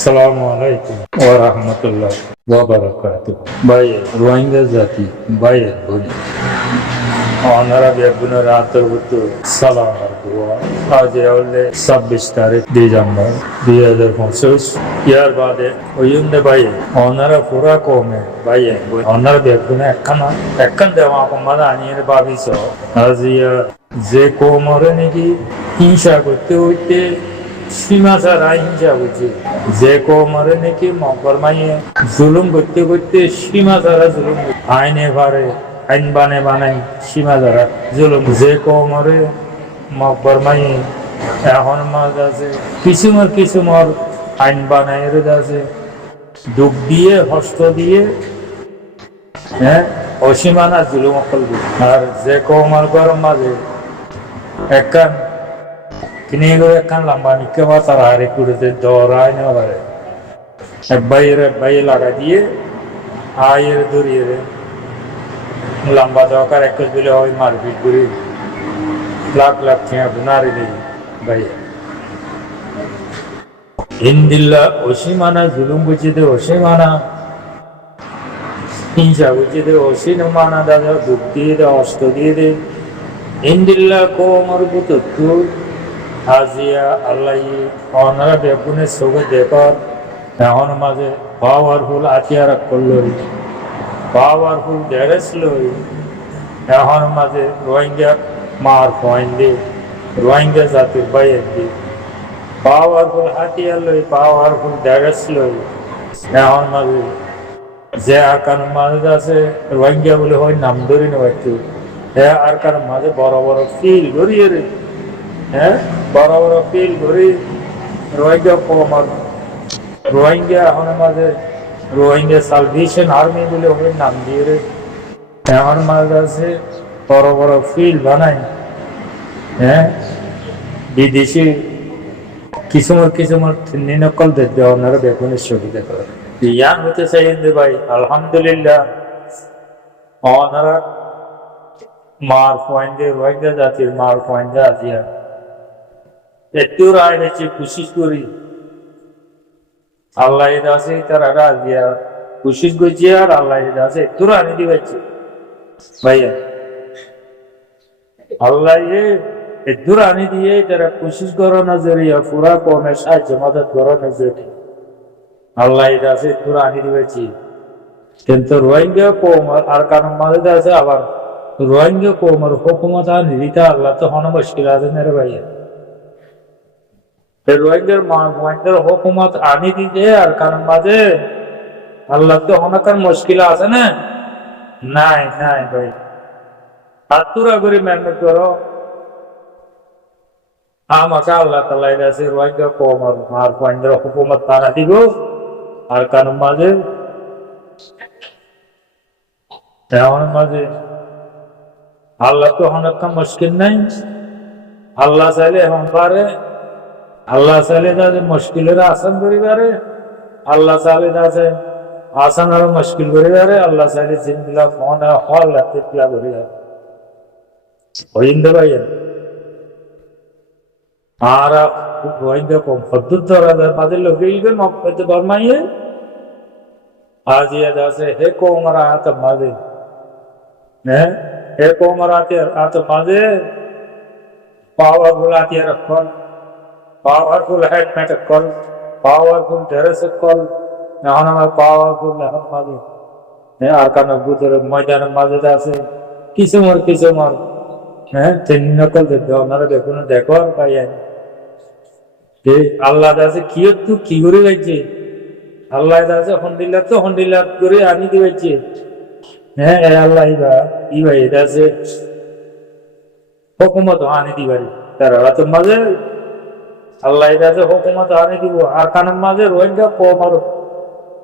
আসসালামু আলাইকুম ওয়া রাহমাতুল্লাহ ওয়া বারাকাতুহ। ভাই রোহিঙ্গা জাতি ভাই বলি ওনারা বেগুনের অন্তর্ভুক্ত সালাম আর দোয়া আজ হলে 26 তারিখ ডিসেম্বর 2025 ইয়ার বাদে ওইন্দে ভাই ওনারা পুরা কমে ভাই ওনারা বেগুনে একখান দেওয়া কমাদা আনিয়ে ভাবিস আজ যে কোমরে নাকি হিংসা করতে হইতে সীমা ছাড়া হিংসা বুঝি যে কোমরে নাকি মকর মাইয়ে জুলুম করতে করতে সীমা ছাড়া জুলুম আইনে পারে আইন বানাই সীমা ছাড়া জুলুম যে কোমরে মকর মাইয়ে এখন মাঝ আছে কিছুমার আইন বানাই আছে দুঃখ দিয়ে হস্ত দিয়ে হ্যাঁ অসীমানা জুলুম অকল আর যে কোমর গরম মাঝে একখান কিনে একখান লম্বা নিকে বা তারা হারে কুড়েতে দৌড়ায় না পারে এক বাইরে লাগা দিয়ে আয়ের দৌড়িয়ে লম্বা দরকার এক বলে হয় মারপিট করি লাখ খেয়ে নারী দিই বাইরে হিন্দিল্লা অসীমানা জুলুম বুঝিতে অসীমানা হিংসা বুঝিতে অসীমানা দাদা দুঃখ দিয়ে দে অস্ত দিয়ে দে হিন্দিল্লা কোমর বুতু আজিয়া আল্লাহ ওনারা বেগুনের চোখে দেখর এখন মাঝে পাওয়ারফুল আতিয়ার করল পাওয়ারফুল ড্যারেস লই এখন মাঝে রোহিঙ্গা মার পয়েন্ট দি রোহিঙ্গা জাতির বাইর দি পাওয়ারফুল হাতিয়ার লই পাওয়ারফুল ড্যারেস লই এখন মাঝে যে আকার মাঝে আছে রোহিঙ্গা বলে হয় নাম ধরি না একটু হ্যাঁ আর কার মাঝে বড় বড় ফিল ধরিয়ে রে হ্যাঁ বড় বড় ফিল ধরি রোহিঙ্গা কমার রোহিঙ্গা এখন মাঝে রোহিঙ্গা সালভেশন আর্মি বলে ওই নাম দিয়ে রে এখন মাঝে আছে বড় বড় ফিল বানাই হ্যাঁ বিদেশি কিছুমার নকল দেখবে ওনারা বেগুনের সুবিধা করে ইয়ান হতে চাইছেন যে ভাই আলহামদুলিল্লাহ ওনারা মার পয়েন্টে রোহিঙ্গা জাতির মার পয়েন্টে আজিয়া একটু রায় হয়েছে কোশিশ করি আল্লাহ আছে তারা আজিয়া কোশিশ করছি আর আল্লাহ আছে একটু রানি দিয়েছে ভাইয়া আল্লাহ একটু রানি দিয়ে তারা কোশিশ করো না জরিয়া পুরা কমে সাহায্য মদত করো না জরি আল্লাহ আছে একটু রানি দিয়েছি কিন্তু রোহিঙ্গা কম আর কারণ মাঝে আছে আবার রোহিঙ্গা কৌমার হুকুমত আর নিরিতা আল্লাহ তো হন মুশকিল আছে না রে ভাইয়া রোহিঙ্গার হুকুমত আনি দিতে আর কারণ মাঝে আল্লাহ তো হনকার মুশকিল আছে না নাই ভাই হাতুরা করে মেহনত করো আমাকে আল্লাহ তাআলা আছে রোহিঙ্গা কৌমার আর রোহিঙ্গার হুকুমত আনা দিব আর কারণ মাঝে এমন মাঝে আল্লাহ তো হনকা মুশকিল নাই আল্লাহ চাইলে এখন পারে আল্লাহ চাইলে তাদের মুশকিলের আসান করিবারে আল্লাহ চাইলে তাদের আসান আর মুশকিল করিবারে আল্লাহ চাইলে জিনগুলা ফোন হল রাত্রিগুলা করিবার হইন্দে ভাইয়া আর রোহিঙ্গা কম হদ্দুর ধরা মাঝে লোকে ইবে মক্কাতে বর্মাইয়ে আজিয়া আছে হে কোমরা হাত মাঝে হ্যাঁ হে কোমরা হাত মাঝে powerful attire call powerful helmet call powerful dress call এখন আমার পাওয়ারফুল এখন মাঝে আর কান বুধের ময়দানের মাঝে আছে কিছুমার হ্যাঁ তিন নকল দেখবে আপনারা দেখুন দেখো আর পাই আল্লাহ আছে কি তুই কি করে যাইছে আল্লাহ আছে হন্ডিল্লা করে আনি দিয়েছে হ্যাঁ আল্লাহ ইবা এটা আছে হুকুমত আনি দিবারি তারা রাতের মাঝে আল্লাহ আছে হুকুমত আনি দিব আর কানের মাঝে রোহিঙ্গা কমার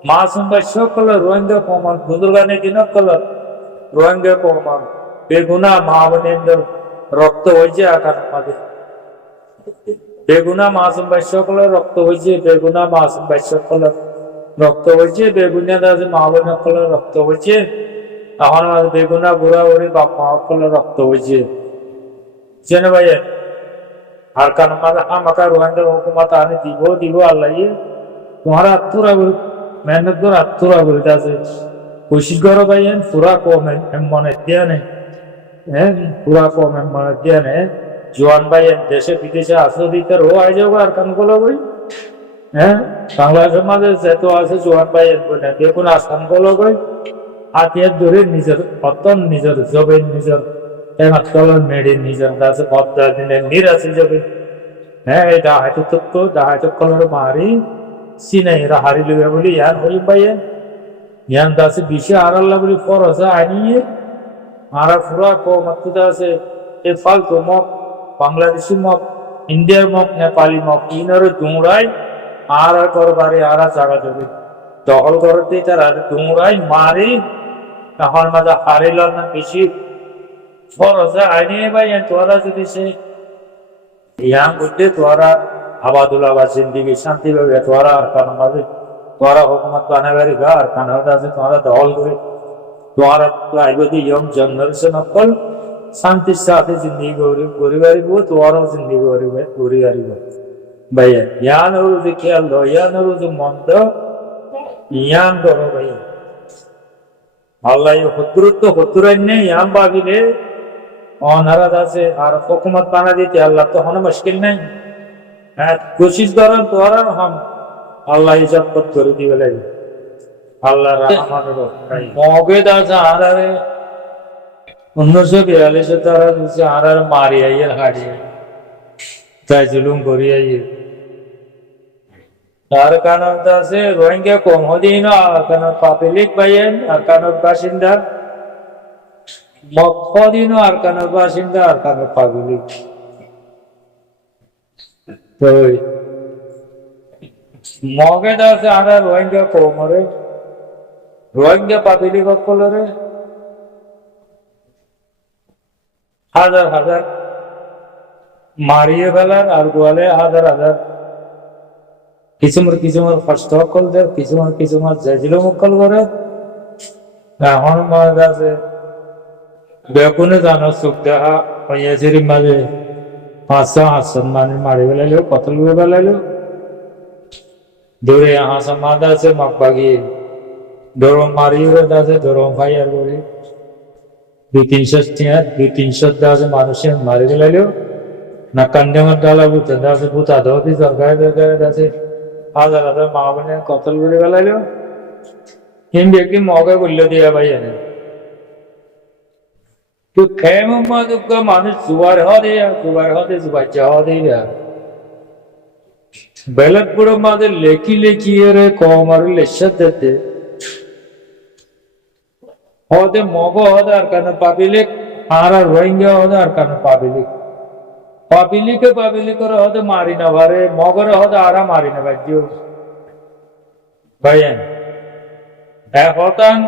মাসুম বাস্য কল রোহিঙ্গা কমার বুজুর্গানে দিন কল রোহিঙ্গা কমার বেগুনা মা বোনের রক্ত হয়েছে আকার মাঝে বেগুনা মাসুম বাস্য কল রক্ত হয়েছে বেগুনা মাসুম বাস্য কল রক্ত হয়েছে বেগুনিয়া আছে মা বোনের কল রক্ত হয়েছে এখন বেগুনা বুড়া বুড়ি বাপ মা কল রক্ত হয়েছে জেনে ভাইয়া আর কারণ আমাকে রোহিঙ্গার হুকুমত আনি দিব আল্লাহ তোমার আত্মরা মেহনত করে আত্মরা বলতে আছে কোশিশ করো ভাই পুরা কম মনে দিয়া নেই হ্যাঁ পুরা কম মনে দিয়া নেই জোয়ান ভাই দেশে বিদেশে আসো দিতে ও আই যাবো আর কান গুলো বই হ্যাঁ বাংলাদেশের মাঝে যেত আছে জোয়ান ভাই দেখুন আসান গুলো বই হাতিয়ার ধরে নিজের অতন নিজের জবে নিজের মেডি নিজের কাছে পদ্মা দিনের নিরাশি যাবে হ্যাঁ এটা হয়তো তত্ত্ব হয়তো কলর মারি সিনাই এরা হারি লইয়া বলি ইয়ান হই পাইয়ে ইয়ান দাসে বিশে আড়াল্লা বলি ফরজ আনিয়ে আর পুরা কমাত্রটা আছে এ ফালতু মক বাংলাদেশি মক ইন্ডিয়ার মক নেপালি মক ইনারে দৌড়াই আর করবারে আর জায়গা যাবে দখল করতে তারা দৌড়াই মারি তখন মাঝে হারিল না বেশি ফরজ আনিয়ে ভাই তোরা যদি সে ইয়াং করতে তোরা আবাদুল্লাহ বা জিন্দিগি শান্তি পাবে তোরা আর কারণ পাবে তোরা হুকুমত বানাবারি গা আর কানাডা আছে তোরা দখল করে তোরা আইবদি ইয়ং জেনারেশন অকল শান্তির সাথে জিন্দিগি করি পারিব তোরাও জিন্দিগি করি পারিব ভাইয়া ইয়ান যে খেয়াল দাও ইয়ান যে মন দাও ইয়ান করো ভাইয়া আল্লাহ হতুরাই নেই ইয়ান ভাবিলে অনারাজ আছে আর হুকুমত বানা দিতে আল্লাহ তো কোনো মুশকিল নাই হ্যাঁ কোশিশ করেন তো আর হাম আল্লাহ ইজাবত করে দিবে লাগে আল্লাহ রহমানের মগে দাসা আরারে 1942 তারা দিছে আরার মারি আইয়ের হারিয়ে তাই জুলুম করি আইয়ে তার কারণ আছে রোহিঙ্গা কম হদিন আর কারণ পাবলিক বাইন আর কারণ বাসিন্দা মদিন আর কারণ বাসিন্দা আর কারণ পাবলিক তো মগে দাসে আর রোহিঙ্গা কমরে রোহিঙ্গা পাবলিক সকলরে হাজার হাজার মারিয়ে ফেলার আর গোয়ালে হাজার হাজার কিছুমার কষ্ট সকল দেয় কিছুমার জেজিল মক্কল করে এখন মনে আছে বেগুনে জানো চোখ দেখা হইয়াছে মাঝে 500 মানুষ মারি ফেলাইলো কতল করে ফেলাইলো দৌড়ে হাসান মাদা আছে মকবাগি দৌড় মারিয়ে আছে দৌড় ভাই আর বলি 200-300 আছে মানুষের মারি ফেলাইলো না কান্দে আমার ডালা বুঝতে আছে বুতা দাও দি সরকার আছে হাজার হাজার মা বোনের কতল করে ফেলাইলো হিম ব্যক্তি মগে করল দিয়া ভাই এনে তো খেয়ে মানুষ জুবার হদে জুবার যাওয়া দিয়ে বেলাত পুরো মাঝে লেখি রে কম আর লেসার দিতে হদে মগ হদে আর কেন পাবিলিক আর রোহিঙ্গা হদে আর কেন পাবিলিক পাবিলিক হদে মারি না পারে মগরে হদে আরা মারি না বাজ্য ভাইয়েন হতান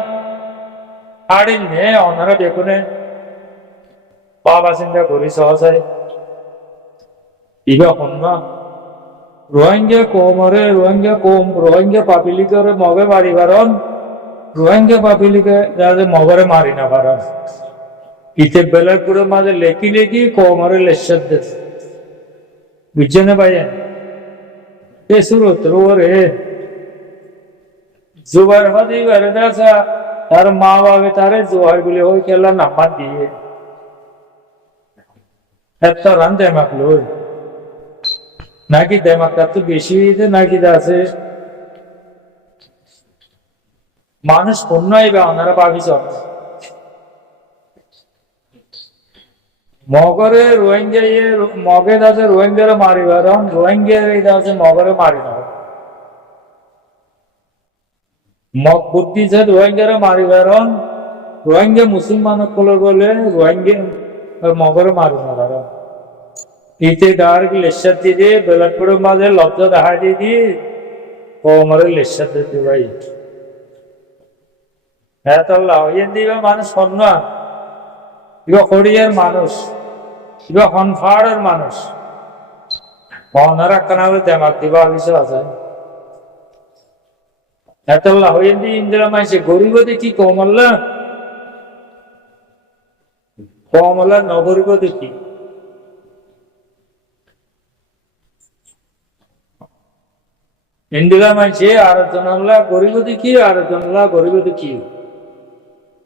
আড়িল নে ওনারা দেখুনে বাসিন্দা করি সহসায় ইবা হন না রোহিঙ্গা কমরে রোহিঙ্গা পাবিলিকরে মগে মারি পারন রোহিঙ্গা পাবিলিকে মগরে মারি না পারন ইতে বেলার পুরো মাঝে লেখি কমরে লেসার দে বুঝছে না ভাইয়েন এ সুরত রে জুবার হদি বেড়ে দাসা তার মা বাবা তারে জোয়ার গুলি ওই খেলা নাম্বার দিয়ে এত রান দেমাক লই নাকি দেমাকটা তো বেশি নাকি আছে মানুষ পূর্ণ হইবে ওনারা ভাবিস মগরে রোহিঙ্গা মগে দাসে রোহিঙ্গারে মারিবার রোহিঙ্গা দাসে মগরে মারি না মগ বুদ্ধি যে রোহিঙ্গারে মারিবার রোহিঙ্গা মুসলমান বলে রোহিঙ্গা মগরে মারি না ইতে ডার্ক লেসার দিয়ে বেলাটপুর মাঝে লব্ধ দেখা দিয়ে কমরে লেসার দিতে ভাই হ্যাঁ তো লাউয়েন দিবে মানুষ স্বর্ণ ইবা খড়িয়ার মানুষ ইবা হনফাড়ের মানুষ ওনারা কানাবে দেমাক দিবা আবিস আছে এত লাউয়েন দিয়ে ইন্দিরা মাইছে গরিব দেখি কমল্লা নগরিব দেখি ইন্দিরা মানছে আলোচনা গরিব দেখি আলোচনা গরিব দেখি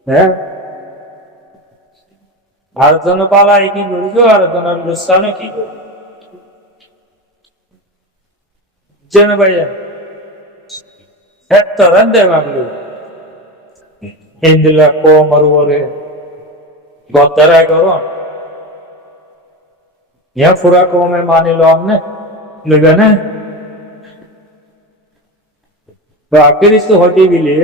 হ্যাঁ আলোচনা পালা কি করিব আলোচনার অনুষ্ঠানে কি যেন ভাইয়া এত রান্ধে ভাবলো ইন্দিরা কম মরুবরে গদ্দারায় করো ইয়া ফুরা কমে মানিল আমনে লেগানে আখের তো হটি গেলে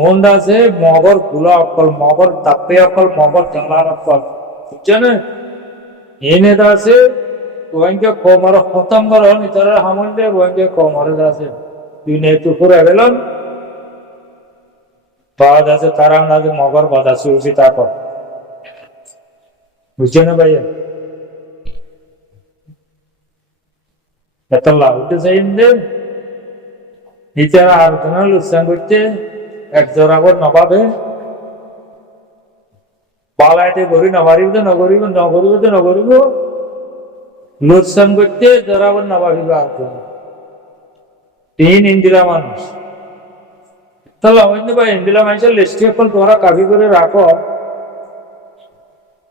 হোন্ডা से মগর গুলা অকল মগর তাপে অকল মগর চালার অকল বুঝছেন এনে দাসে ওয়াঙ্কে কোমর খতম করো নিতরে হামন্ডে ওয়াঙ্কে কোমর দাসে দিনে তো পুরো গেলাম বাদ আছে তারা আমাদের মগর বাধা শুরুছি তারপর বুঝছেন ভাইয়া এত লাভ উঠে চাই ইতারা আলোচনা লোকসান করছে এক জোড়াবর নবাবে পালাইতে করি নবারিব তো নগরিব নগরিব তো নগরিব লোকসান করতে জোড়াবর নবাবিব আলোচনা তিন ইন্দিরা মানুষ তাহলে অন্য ভাই ইন্দিরা মানুষের লিস্টি এখন তোমরা কাবি করে রাখো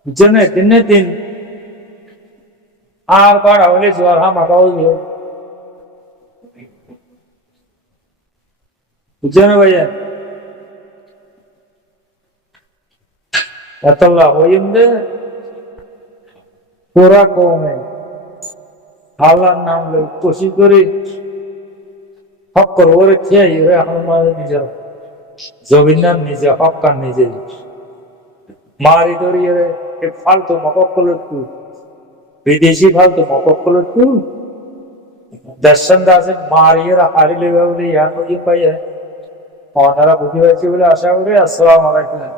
বুঝছেন তিনে তিন আর বার হলে জোয়ার হা মাকা হইল বুঝছেন ভাইয়া এতলা হইন্দে পুরা কমে আল্লাহর নাম লই খুশি করে হক করে খেয়ে এখন নিজের জমিনার নিজে হকার নিজে মারি ধরিয়ে ফালতু মকল বিদেশি ফালতু মকল দর্শন দাসে মারিয়ে হারিলে ইয়ার পাইয়া ওনারা বুঝে হয়েছে বলে আশা করি। আসসালামু আলাইকুম।